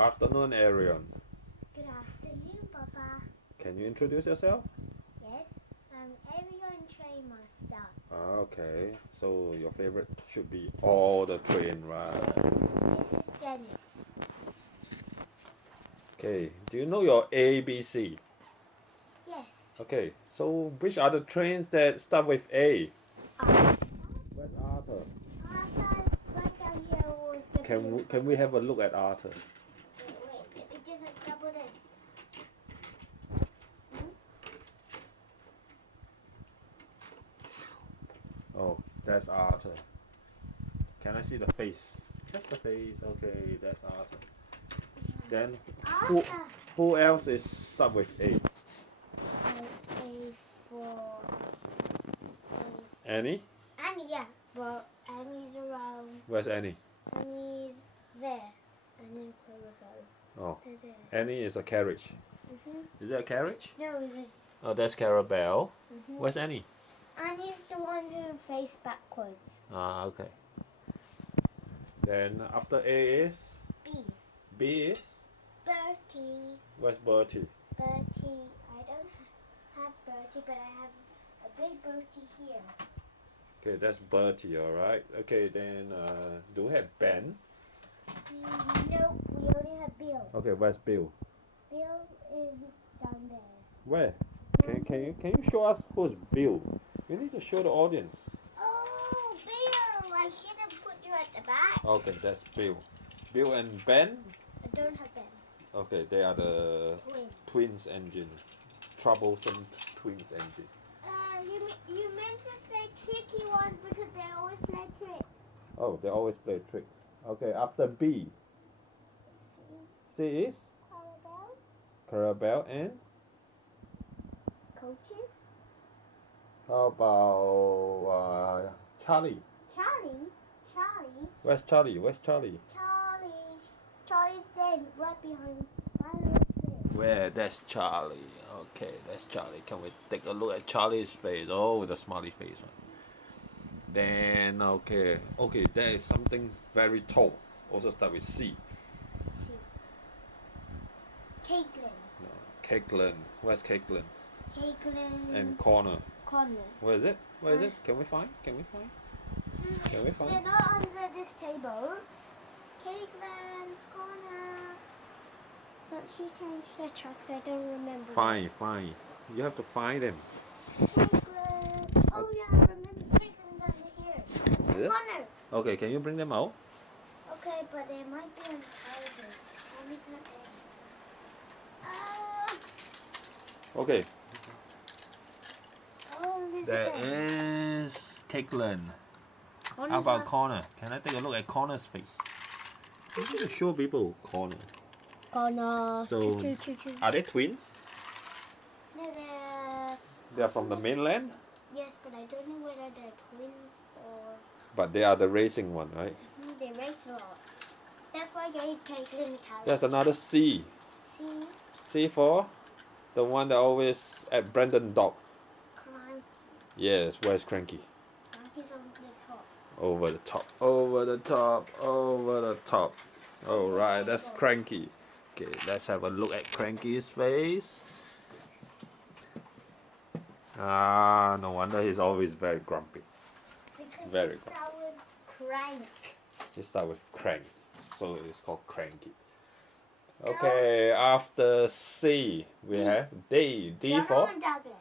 afternoon, Arion. Good afternoon, Papa. Can you introduce yourself? Yes, I'm Arion Train Master. Okay, so your favorite should be all the train, right? Yes, this is Dennis. Okay, do you know your ABC? Yes. Okay, so which are the trains that start with A? Where's Arthur? Arthur is right down here with the Can we have a look at Arthur? Wait, it just double this. Oh, that's Arthur. Can I see the face? Just the face. Okay, that's Arthur. Then who Arthur. who else is start with A? A for Annie? Annie, yeah. Well, Annie's around. Where's Annie? Annie's there. And then Oh, there. Annie is a carriage. Is it a carriage? No, it's Oh, that's Carabelle. Where's Annie? Annie's the one who faced backwards. Ah, okay. Then after A is? B. B is? Bertie. Where's Bertie? Bertie. I don't have Bertie, but I have a big Bertie here. Okay, that's Bertie, alright. Okay, then do we have Ben? No, we only have Bill. Okay, where's Bill? Bill is down there. Where? Can you show us who's Bill? We need to show the audience. Oh, Bill! I should have put you at the back. Okay, that's Bill. Bill and Ben? I don't have Ben. Okay, they are the twins engine. Troublesome twins engine. You meant to say tricky ones because they always play tricks. Oh, they always play tricks. Okay, after B. C is? Carabelle and? Coaches? How about Charlie? Charlie? Where's Charlie? Where's Charlie? Charlie's there, right behind. Where? That's Charlie. Okay, that's Charlie. Can we take a look at Charlie's face? Oh, with a smiley face one. Then, okay, there is something very tall. Also start with C. C. Caitlin. No, Caitlin. Where's Caitlin? Caitlin. And Connor. Connor. Where is it? Where is it? Can we find? They're not under this table. Caitlin, Connor. Since she changed their tracks, I don't remember. Fine. You have to find them. Caitlin. Oh yeah, I remember Caitlin's under here. Is it? Connor. Okay, can you bring them out? Okay, but they might be on the houses. Mommy's not there. Okay. Oh, Elizabeth. There is Caitlin. Connor's How about not- Connor? Can I take a look at Connor's face? You need to show people Connor. Connor. So, are they twins? No, They are from the mainland? yes, but I don't know whether they're twins or But they are the racing one, right? they race a lot. That's why I gave Caitlin the carrot. There's another C. See? C for the one that always at Brandon Dog. Cranky. Yes, where's Cranky? Cranky's on the top. Over the top, over the top, over the top. Alright, that's Cranky. Okay, let's have a look at Cranky's face. Ah, no wonder he's always very grumpy. Because Very it's start with crank. Just start with Crank, so it's called Cranky. Okay, after C, we have D. D Donald for? and Douglas.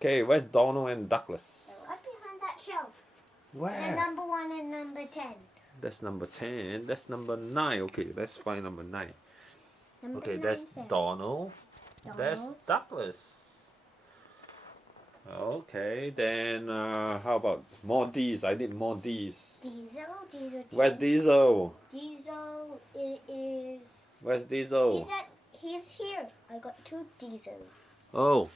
Okay, where's Donald and Douglas? They're right behind that shelf. They're Where? number 1 and number 10. That's number 10. That's number 9. Okay, let's find number 9. Number Okay, 9 that's there. Donald. That's Donald. Douglas. Okay, then how about more D's? I need more D's. Diesel. 10. Where's Diesel? Diesel is... Where's Diesel? He's here. I got 2 diesels. Oh.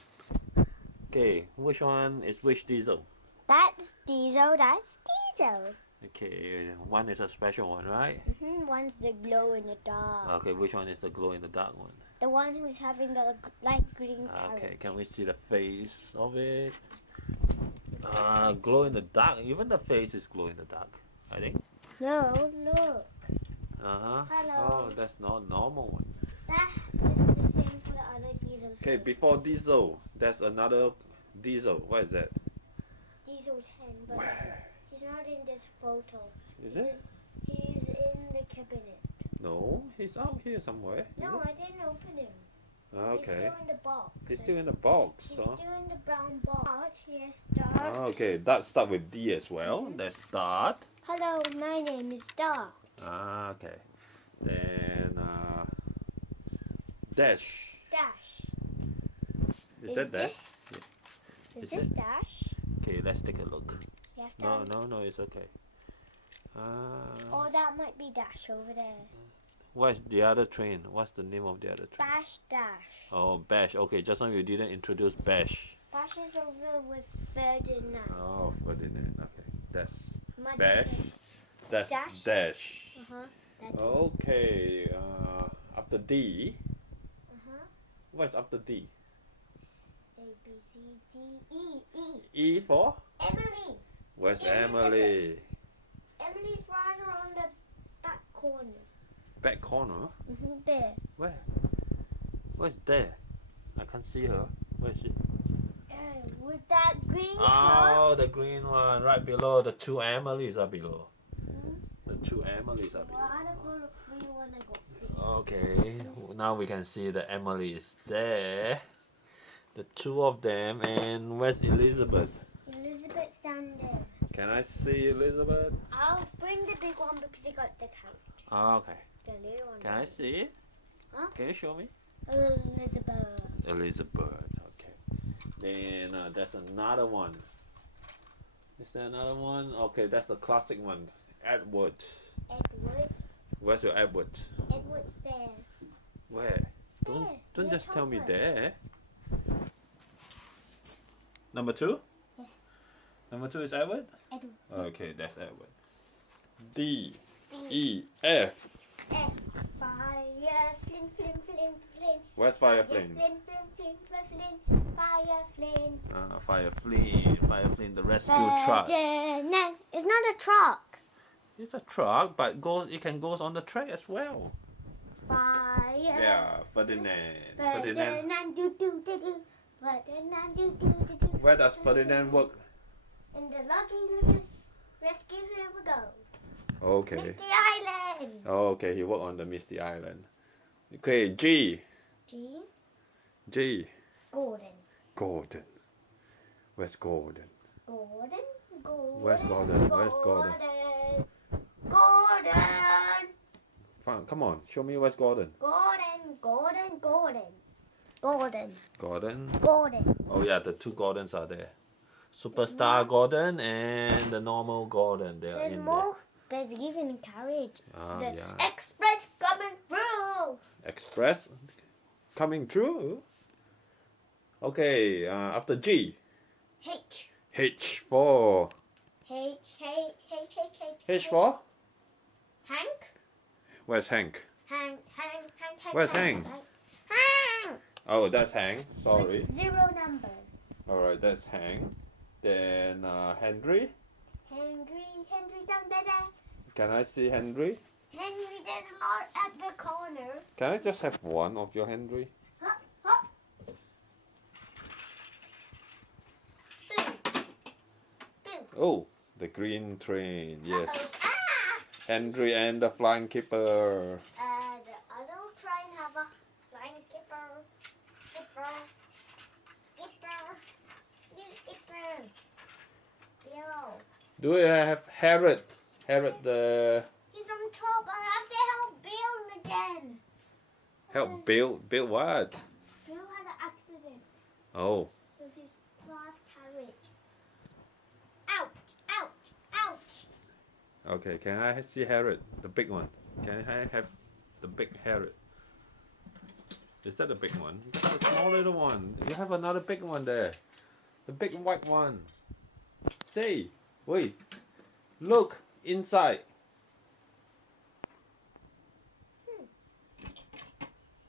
Okay, which one is which Diesel? That's Diesel. That's Diesel. Okay, one is a special one, right? One's the glow in the dark. Okay, which one is the glow in the dark one? The one who's having the light green carrot. Okay, can we see the face of it? Glow in the dark. Even the face is glow in the dark, I think. No, look. Uh-huh. Hello. Oh, that's not normal one. That is the same for the other diesel. Okay, before diesel, there's another diesel. What is that? Diesel 10, but Where? he's not in this photo. Is it? He's in the cabinet. No, he's out here somewhere. No, I didn't open him. He's Okay. still in the box. He's still in the box. He's Huh? still in the brown box. Yes, Dart. Okay, that start with D as well. That's Dart. Hello, my name is Dart. Okay. Then Dash. Dash. Is that Dash? this? Yeah. Is Is this it? Dash? Okay, let's take a look. You have to No, it's okay. Or that might be Dash over there. What's the other train? What's the name of the other train? Bash Dash. Oh, Bash. Okay, just now you didn't introduce Bash. Bash is over with Ferdinand. Oh, Ferdinand. Okay, that's My Bash. That's Dash. Dash. Uh-huh. Okay, after D. Uh-huh. What's after D? A, B, C, D, E, E. E for? Emily. Where's Elizabeth. Emily? Emily's right on the back corner. Back corner? There. Where? Where's there? I can't see her. Where is she? With that green truck. Oh, the green one right below. The two Emilys are below. The two Emilys are Well, below. I don't go to free when I go. Okay, now we can see the Emily is there. The two of them, and where's Elizabeth? Elizabeth's down there. Can I see Elizabeth? I'll bring the big one because he got the couch. Okay. The little one. Can I see it? Huh? Can you show me? Elizabeth. Elizabeth. Okay. Then there's another one. Is there another one? Okay, that's the classic one. Edward. Edward. Where's your Edward? Edward's there. Where? Don't There, don't near just tell me Thomas. there. Number 2? Yes. Number 2 is Edward? Edward. Okay, that's Edward. D, D, E, F. F. Fire, flint, flint, flint, flint. Where's Fire Flint, Flame? flint, flint, flint, flint. Fire, flint. Fire Flame. Fire Flame, the rescue truck. Ferdinand. It's not a truck. It's a truck, but it can go on the track as well. Fire. Yeah, Ferdinand. Ferdinand. Ferdinand, do, do, do, do. Ferdinand, do, do, do, do. Where does Ferdinand work? In the Lucky Lucas Rescue, here we go. Okay. Misty Island. Okay, he worked on the Misty Island. Okay, G. G. G. Gordon. Gordon. Where's Gordon? Gordon. Gordon. Where's Gordon? Where's Gordon? Gordon. Fine, come on, show me where's Gordon. Gordon. Gordon. Gordon. Gordon. Gordon. Gordon. Oh yeah, the two Gordons are there. Superstar Gordon and the normal Gordon. They are There's in more. There's even a carriage. there. The Yeah. express coming through. Express coming through. Okay, after G. H. H for H. H. H. H. H. H for? Hank. Where's Hank? Hank. Where's Hank? Hank. Oh, that's Hank. Sorry. Zero number. Alright, that's Hank. Then Henry. Henry down there. Can I see Henry? Henry, there's a lot at the corner. Can I just have one of your Henry? Huh? Huh? Boom. Boom. Oh, the green train. Yes. Uh-oh. Ah! Henry and the flying keeper. The other train have a flying keeper. Keeper. Yo. Do we have Herod? Herod the He's on top. I have to help Bill again. help build what? Bill had an accident Oh. with his glass carriage. Ouch! Ouch! Ouch! Okay, can I see Herod? The big one. Can I have the big Herod? Is that the big one? That's the small little one. You have another big one there. The big white one. Say, wait. Look inside.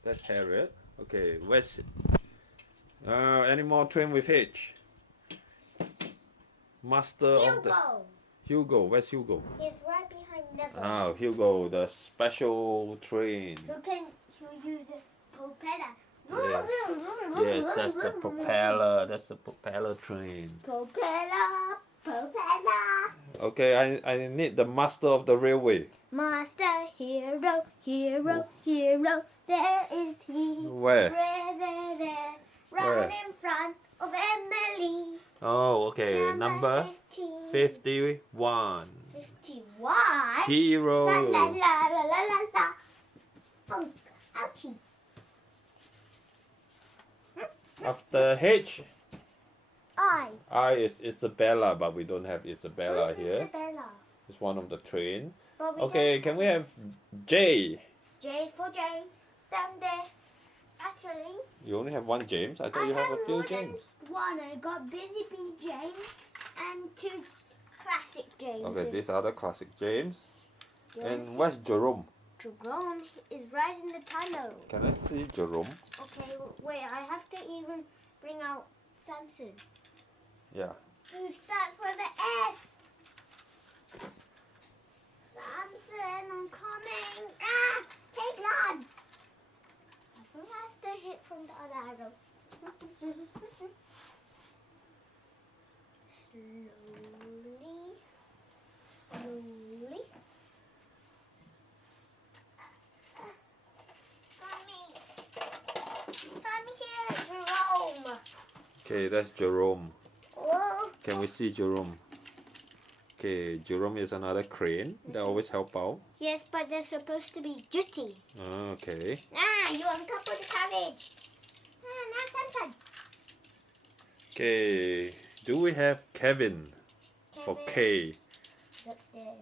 That's Herod. Okay, where's any more train with H? Master of the Hugo. Hugo, where's Hugo? He's right behind Neville. Oh, Hugo, the special train. Who uses propeller. Yes. Yes, that's the propeller. That's the propeller train. Propeller. Okay, I need the master of the railway. Master, hero, hero, hero, there is he. Where? There, right in front of Emily. Oh, okay. Number 15. 51. 51? Hero. La la la la la la la. Oh, ouchie. After H, I. I is Isabella, but we don't have Isabella Where's here. Isabella? It's one of the train. But we Okay, don't can we have J? J for James. Down there. Actually, You only have one James? I thought you have a few more James. than one. I got Busy Bee James and 2 classic James. Okay, these are the classic James. Yes. And where's Jerome? Jerome is right in the tunnel. Can I see Jerome? Okay, wait, I have to even bring out Samson. Yeah. Who starts with an S? Samson, I'm coming. Ah, take Lon. I think I have to hit from the other arrow. Slowly. Mommy here, Jerome. Okay, that's Jerome. Oh. Can we see Jerome? Okay, Jerome is another crane that always help out. Yes, but they're supposed to be duty. Okay. Ah, you uncouple the cabbage. Ah, now Samson. Okay, do we have Kevin for K? Is up there.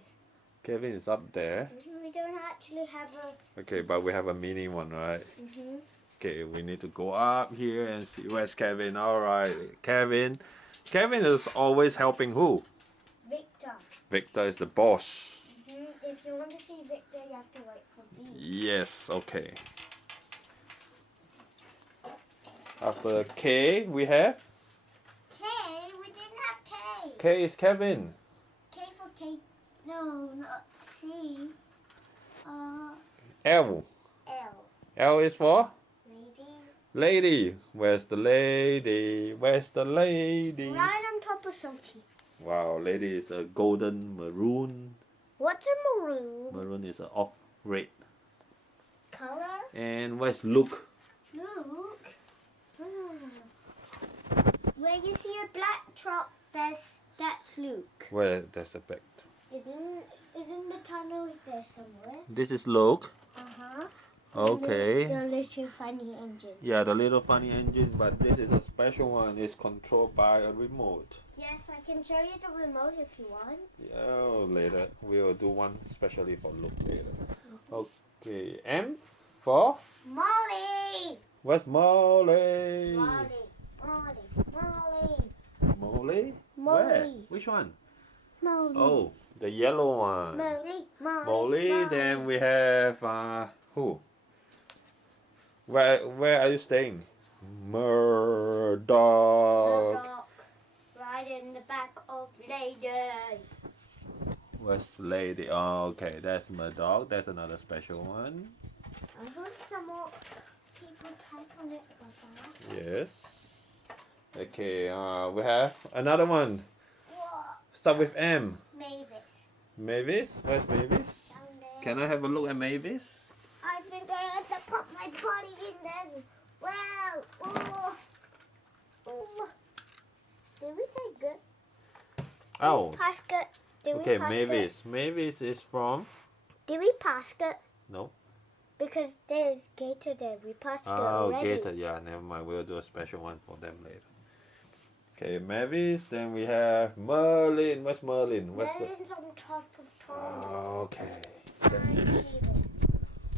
Kevin is up there. We don't actually have a. Okay, but we have a mini one, right? Mm-hmm. Okay, we need to go up here and see where's Kevin. Alright, Kevin. Kevin is always helping who? Victor. Victor is the boss. Mm-hmm. If you want to see Victor, you have to wait for V. Yes, okay. After K, we have? K? We didn't have K. K is Kevin. K for K. No, not C. L. L. L is for? Lady. Lady. Where's the lady? Where's the lady? Right on top of Salty. Wow, lady is a golden maroon. What's a maroon? Maroon is a off red. Color? And where's Luke? Look. Where you see a black truck, that's Luke. Where? There's a back. Is in the tunnel there somewhere. This is Luke. Uh-huh. Okay. The little funny engine. Yeah, the little funny engine, but this is a special one. It's controlled by a remote. Yes, I can show you the remote if you want. Yeah, later. We will do one specially for Luke later. Okay, M for? Molly! Where's Molly? Molly. Molly? Molly. Where? Which one? Molly. Oh, the yellow one. Molly. Then we have who? Where are you staying? Murdoch. Right in the back of Lady. Where's Lady? Oh, okay, that's Murdoch. That's another special one. I heard some more people type on it, Papa. Yes. Okay, we have another one. What? Start with M. Mavis. Mavis? Where's Mavis? Down there. Can I have a look at Mavis? I think I have to put my body in there as well. Ooh. Ooh. Did we say good? Oh. Pass good. Did Okay, we pass Mavis. Mavis is from? Good? Did we pass good? No. Because there's Gator there. We passed good Oh, already. Gator. Yeah, never mind. We'll do a special one for them later. Okay, Mavis. Then we have Merlin. Where's Merlin? Merlin's on top of Thomas. Okay. I see them.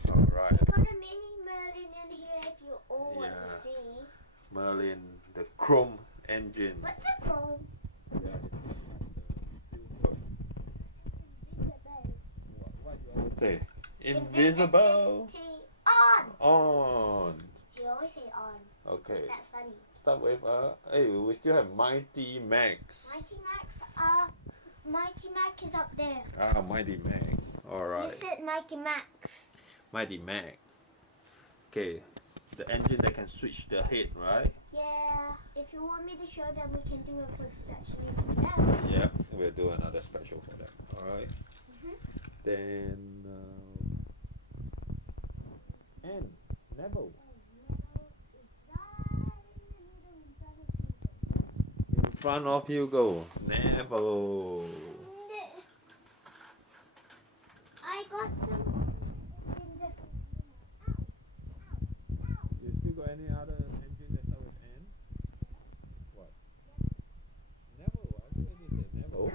Alright. We got a mini Merlin in here if you all want to Yeah. see. Merlin, the chrome engine. What's a chrome? Yeah, what you always say? Invisible. Invisibility on. On. You always say on. Okay. That's funny. Start with hey, we still have Mighty Max. Mighty Max Mighty Mac is up there. Ah, Mighty Mac. Alright. You said Mighty Max. Mighty Mac. Okay. The engine that can switch the head, right? Yeah. If you want me to show them, we can do it for actually. Yeah, we'll do another special for that. Alright. Then and Neville. In front of Hugo. Neville. I got some. You still got any other engine that start with N? What? Neville. I think you said Neville.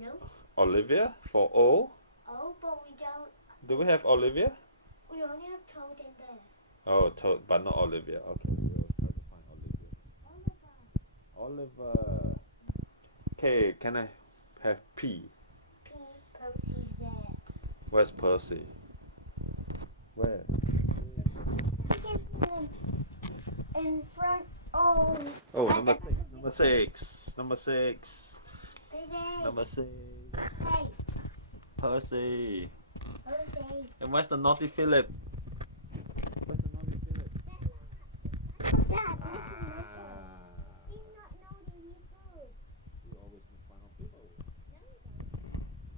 No. Olivia for O. Oh, but we don't. Do we have Olivia? We only have Toad in there. Oh, but not Olivia. Okay, we'll try to find Olivia. Oliver. Okay, can I have P? Percy's there. Where's Percy? Where? In front. Oh. Oh, number six. Number six. Number six. Hey. Number 6. Hey. Percy. Percy. And where's the naughty Philip? Where's the naughty Philip? Dad. Ah. He's not naughty. He's good. You always make fun of people.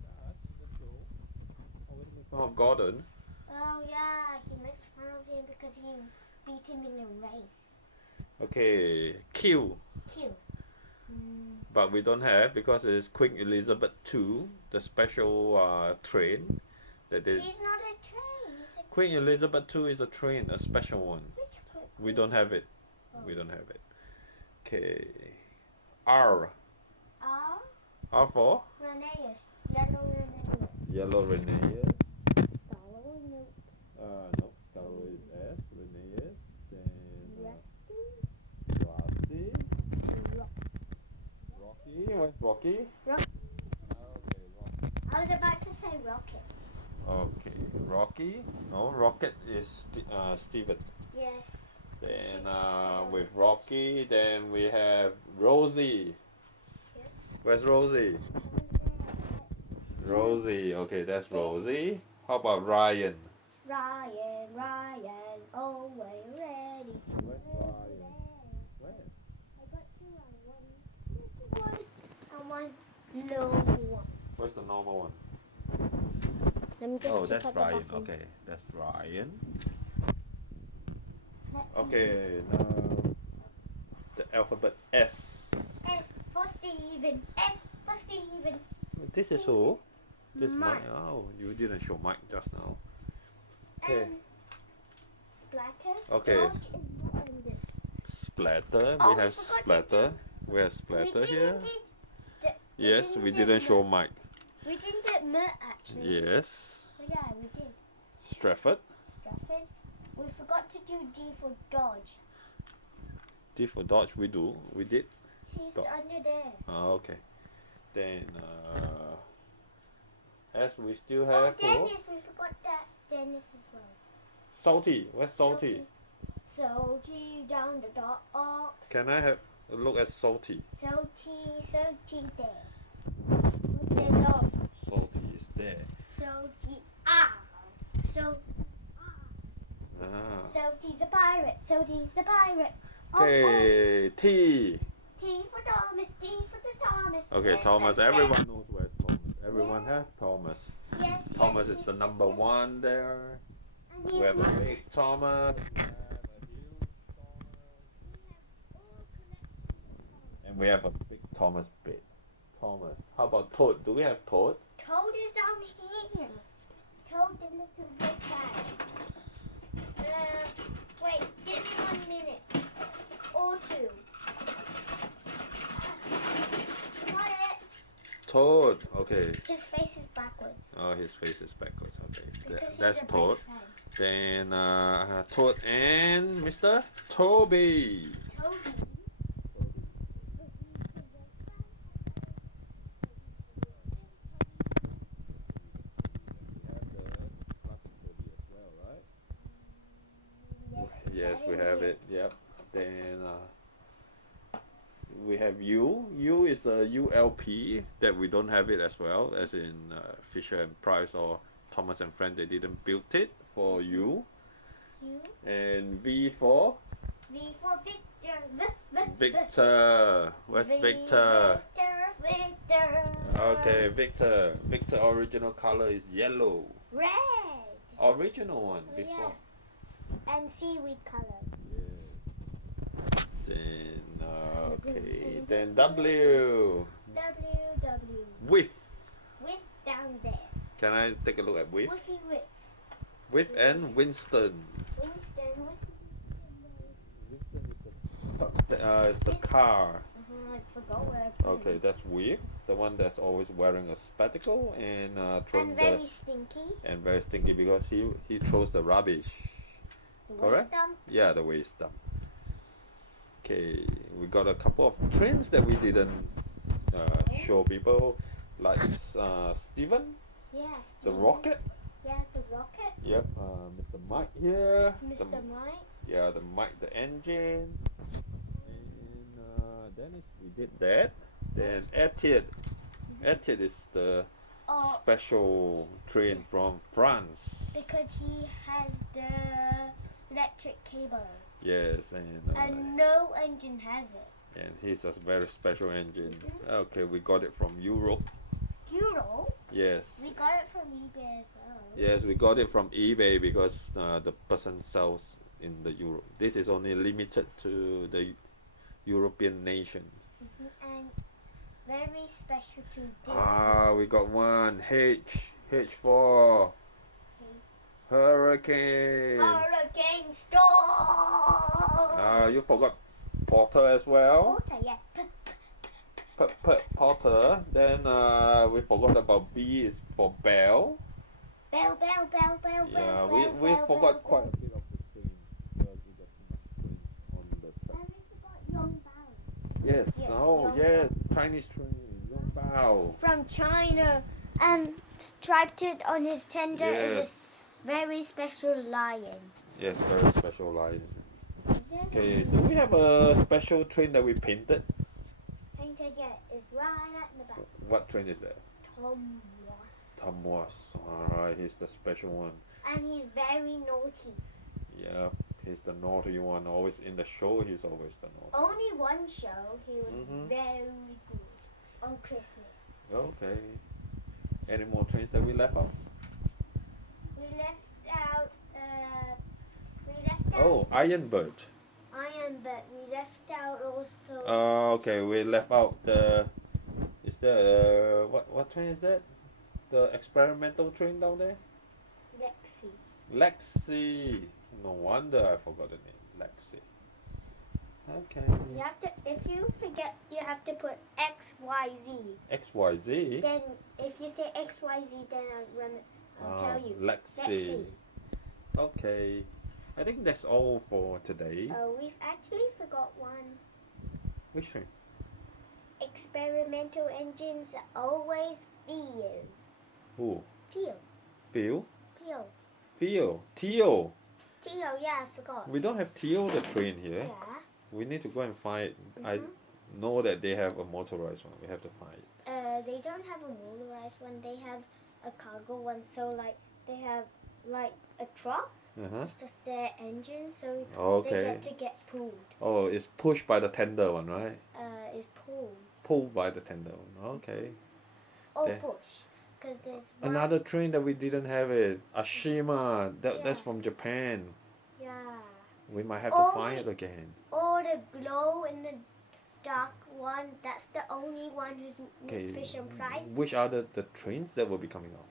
Dad, let's go. Always make fun of Gordon. Oh yeah, he makes fun of him because he beat him in a race. Okay, Q. Cute. But we don't have because it's Queen Elizabeth II, the special train that they. He's not a train. He's a Queen Elizabeth II is a train, a special one. which quick? We don't have it. Oh. We don't have it. Okay. R. R. R for Reneus. Yellow Reneus. yellow Reneus. Follow you. No. Scarlet is S. Reneus. Then Rusty. Rusty. Rock. Rocky. Where's Rocky? Rock. Okay, Rocky. I was about to say rocket. Okay, Rocky. No, Rocket is Steven. Yes. Then She's with Rocky, then we have Rosie. Yes. Where's Rosie? Rosie. Okay, that's Rosie. How about Ryan? Ryan, always ready. Where's Ryan? Where? I got two and one normal one. Where's the normal one? Let me just Oh, check that's out the Ryan. button. Okay, that's Ryan. Let's see. Okay, now the alphabet S. S for Steven. S for Steven. This is who? This is Mike. Mike. Oh, you didn't show Mike just now. Okay. Splatter. Okay. George is not in this. Splatter. Oh, We we have forgot to Splatter. We have Splatter we here. Yes, we get didn't show Mert. Mike. We didn't get Mert actually. Yes. Oh, yeah, we did. Stratford. Strafford. We forgot to do D for Dodge. D for Dodge. We do. We did. He's Dodge. under there. Oh, okay. Then S we still Oh, have who? Dennis. We forgot that Dennis as well. Salty. Where's Salty? Salty down the docks. Can I have a look at Salty? Salty there. Okay, no. Salty is there. Salty. So, Ah. Salty's a pirate. Salty's the pirate. Okay, T. T for Thomas. T for the Thomas. Okay, Yes, Thomas. that's Everyone it. knows where's Thomas. Everyone has Thomas. Yes, Thomas yes, is the yes, number yes. one there. And We he's have my- a big Thomas. We have a huge Thomas. And we have a big Thomas bit. Thomas. How about Toad? Do we have Toad? Toad is down here. Toad the little big guy. Wait, give me 1 minute. Or two. Got it. Toad. Okay. His face is backwards. Oh, his face is backwards. Okay. Because he's That's a Toad. big fan. Then Toad and Mr. Toby. Toby. Yes, we have it. Yep. Then we have U. U is a ULP that we don't have it as well, as in Fisher and Price or Thomas and Friend. They didn't build it for U. U. And V for V for Victor. Victor. Where's Victor? Victor. Okay, Victor. Victor original color is yellow. Red. Original one before. Yeah. And seaweed color. Yeah. Then okay. Then W. W. Width. Width down there. Can I take a look at width? Widthy width. Width and Winston. Winston. The car. I forgot where I put Okay, it. that's width. The one that's always wearing a spectacle and throwing And very stinky. and very stinky because he throws the rubbish. The Correct? wisdom. Yeah, the waste dump. Okay, we got a couple of trains that we didn't show people, like Steven, Yeah. the Steve. rocket. Yeah, the rocket. Yep, Mr. Mike here. Mr. Mike. Yeah, the Mike, the engine. And Dennis, we did that. Then Etienne. Etienne is the Oh, special train from France. because he has the electric cable. Yes, And no engine has it. and he's a very special engine. Okay, we got it from Europe. Euro? Yes. We got it from eBay as well. Yes, we got it from eBay because the person sells in the Europe. This is only limited to the European nation. And very special to this We got one. H for hurricane. hurricane storm. You forgot Porter as well. Water, yeah. Porter. Then we forgot about B is for bell. Bell. Yeah, we forgot quite a bit of the train because we got too much train on the track. And we forgot Yong Bao. Yes. Yes, Oh Yong yes, Chinese train. Yongbao. From China. And striped it on his tender is Yes. a very special lion. Yes, very special line. Is there Okay, do we have a special train that we painted? painted yet? It's right at the back. What train is that? Tom Ross. Tom was. Alright, he's the special one. And he's very naughty. Yeah, he's the naughty one. Always in the show, he's always the naughty. Only one show he was Mhm. very good on Christmas. Okay. Any more trains that we left out? We left out. Oh, Ironbird. Iron, but we left out also. Okay, we left out the. Is there what train is that? The experimental train down there? Lexi. Lexi. No wonder I forgot the name. Lexi. Okay. You have to. If you forget, you have to put XYZ. XYZ. Then, if you say XYZ, then I'll tell you. Lexi. Okay. I think that's all for today. We've actually forgot one. Which train? Experimental engines always feel. Who? Feel. Phil? Feel. Theo. Theo. Tio, yeah, I forgot. We don't have Theo the train here. Yeah. We need to go and find it. I Mhm. know that they have a motorized one. We have to find it. They don't have a motorized one. They have a cargo one. So like they have like a truck. Uh-huh. It's just their engine, so Okay. they get to get pulled. Oh, it's pushed by the tender one, right? It's pulled Pulled by the tender one. Okay. or There. push, because there's one, Another train that we didn't have it. Ashima. That's Yeah. from Japan. Yeah. We might have Oh, to find it wait. again. Or the glow in the dark one. That's the only one who's Okay. Fish and Price. Which are the trains that will be coming out?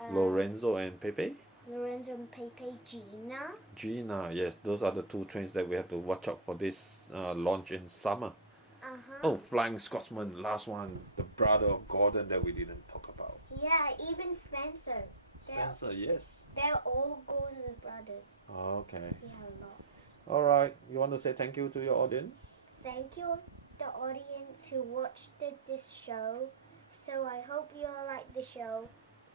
Uh, Lorenzo and Pepe? Lorenzo and Pepe, Gina. Gina, yes, those are the two trains that we have to watch out for this launch in summer. Oh, Flying Scotsman, last one, the brother of Gordon that we didn't talk about. Yeah, even Spencer. Spencer, yes. They're all Gordon's brothers. Okay. We have lots. All right. You want to say thank you to your audience? Thank you, the audience who watched this show. So I hope you all like the show.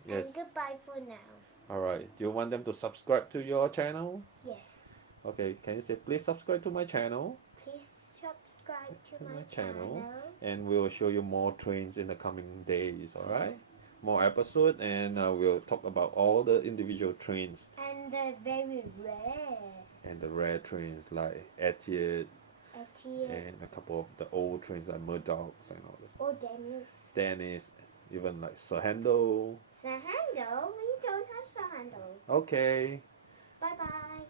Yes. And goodbye for now. All right. Do you want them to subscribe to your channel? Yes. Okay. Can you say please subscribe to my channel? Please subscribe to my channel. channel. And we'll show you more trains in the coming days, alright? More episodes, and we'll talk about all the individual trains. And they're very rare. And the rare trains like Etihad, Etihad. and a couple of the old trains like Murdoch's and all that. Or Dennis. Dennis, even like Sahando. Sahando? We don't have Sahando. Okay. Bye bye.